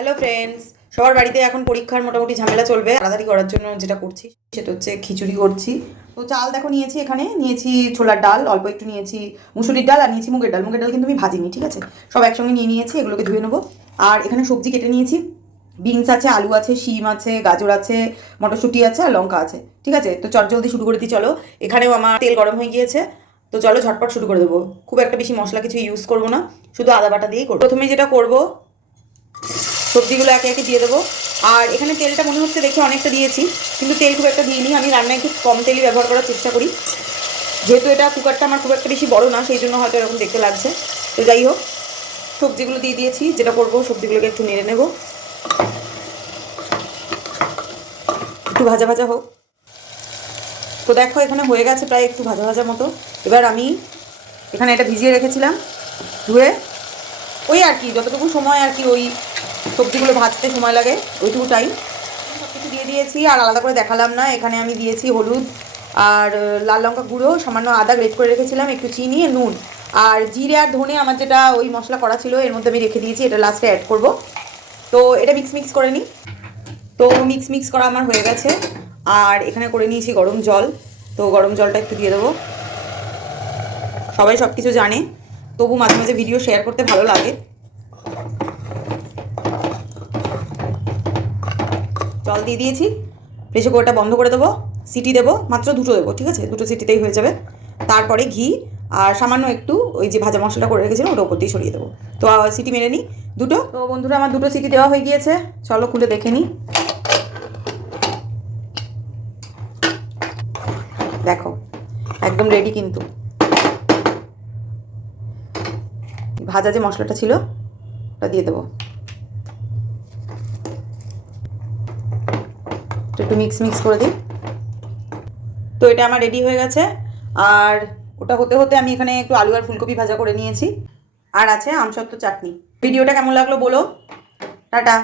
Hello friends, সবার বাড়িতে এখন পরীক্ষার মোটামুটি ঝামেলা চলবে। তাড়াতাড়ি করার জন্য যেটা করছি সেটা হচ্ছে খিচুড়ি করছি। তো চাল দেখো নিয়েছি, এখানে নিয়েছি ছোলার ডাল, অল্প একটু নিয়েছি মুসুরির ডাল, আর নিয়েছি মুগের ডাল। মুগের ডাল কিন্তু আমি ভাজিনি, ঠিক আছে? সব একসঙ্গে নিয়ে নিয়েছি, এগুলোকে ধুয়ে নেবো। আর এখানে সবজি কেটে নিয়েছি, বিনস আছে, আলু আছে, শিম আছে, গাজর আছে, মটরশুঁটি আছে, আর লঙ্কা আছে, ঠিক আছে? তো জলদি শুরু করে দিই চলো। এখানেও আমার তেল গরম হয়ে গিয়েছে, তো চলো ঝটপট শুরু করে দেবো। খুব একটা বেশি মশলা কিছু ইউজ করবো না, শুধু আদা বাটা দিয়েই করবো। প্রথমে যেটা করবো, সবজিগুলো একে একে দিয়ে দেবো। আর এখানে তেলটা মনে হচ্ছে দেখে অনেকটা দিয়েছি, কিন্তু তেল খুব একটা দিইনি। আমি রান্নায় একটু কম তেলই ব্যবহার করার চেষ্টা করি, যেহেতু এটা কুকারটা আমার খুব একটা বেশি বড় না, সেই জন্য হয়তো এরকম দেখতে লাগছে। তো যাই হোক, সবজিগুলো দিয়ে দিয়েছি। যেটা করবো, সবজিগুলোকে একটু নেড়ে নেব, একটু ভাজা ভাজা হোক। তো দেখো এখানে হয়ে গেছে প্রায় একটু ভাজা ভাজা মতো। এবার আমি এখানে এটা ভিজিয়ে রেখেছিলাম ধুয়ে, ওই আর কি যতটুকু সময় আর কি ওই সবজিগুলো ভাজতে সময় লাগে ওইটুকু টাইম। সব কিছু দিয়ে দিয়েছি, আর আলাদা করে দেখালাম না। এখানে আমি দিয়েছি হলুদ আর লাল লঙ্কা গুঁড়ো, সামান্য আদা গ্রেট করে রেখেছিলাম, একটু চিনি, নুন আর জিরে আর ধনে আমার যেটা ওই মশলা করা ছিল এর মধ্যে আমি রেখে দিয়েছি, এটা লাস্টে অ্যাড করব। তো এটা মিক্স করে নিই। তো মিক্স করা আমার হয়ে গেছে। আর এখানে করে নিয়েছি গরম জল, তো গরম জলটা একটু দিয়ে দেবো। সবাই সব কিছু জানে, তবু মাঝে মাঝে ভিডিও শেয়ার করতে ভালো লাগে। জল দিয়ে দিয়েছি, প্রেসার কুকারটা বন্ধ করে দেবো। সিটি দেবো, মাত্র দুটো দেবো, ঠিক আছে? দুটো সিটিতেই হয়ে যাবে। তারপরে ঘি আর সামান্য একটু ওই যে ভাজা মশলাটা করে রেখেছিলাম ওটা উপর দিয়ে ছড়িয়ে দেবো। তো সিটি মেরে নিই দুটো। তো বন্ধুরা, আমার দুটো সিটি দেওয়া হয়ে গিয়েছে, চলো খুলে দেখে নিই। দেখো একদম রেডি। কিন্তু ভাজা যে মশলাটা ছিল ওটা দিয়ে দেবো, একটু মিক্স করে দিই। তো এটা আমার রেডি হয়ে গেছে। আর ওটা হতে হতে আমি এখানে একটু আলু আর ফুলকপি ভাজা করে নিয়েছি, আর আছে আমসত্ত্ব চাটনি। ভিডিওটা কেমন লাগলো বলো। টাটা।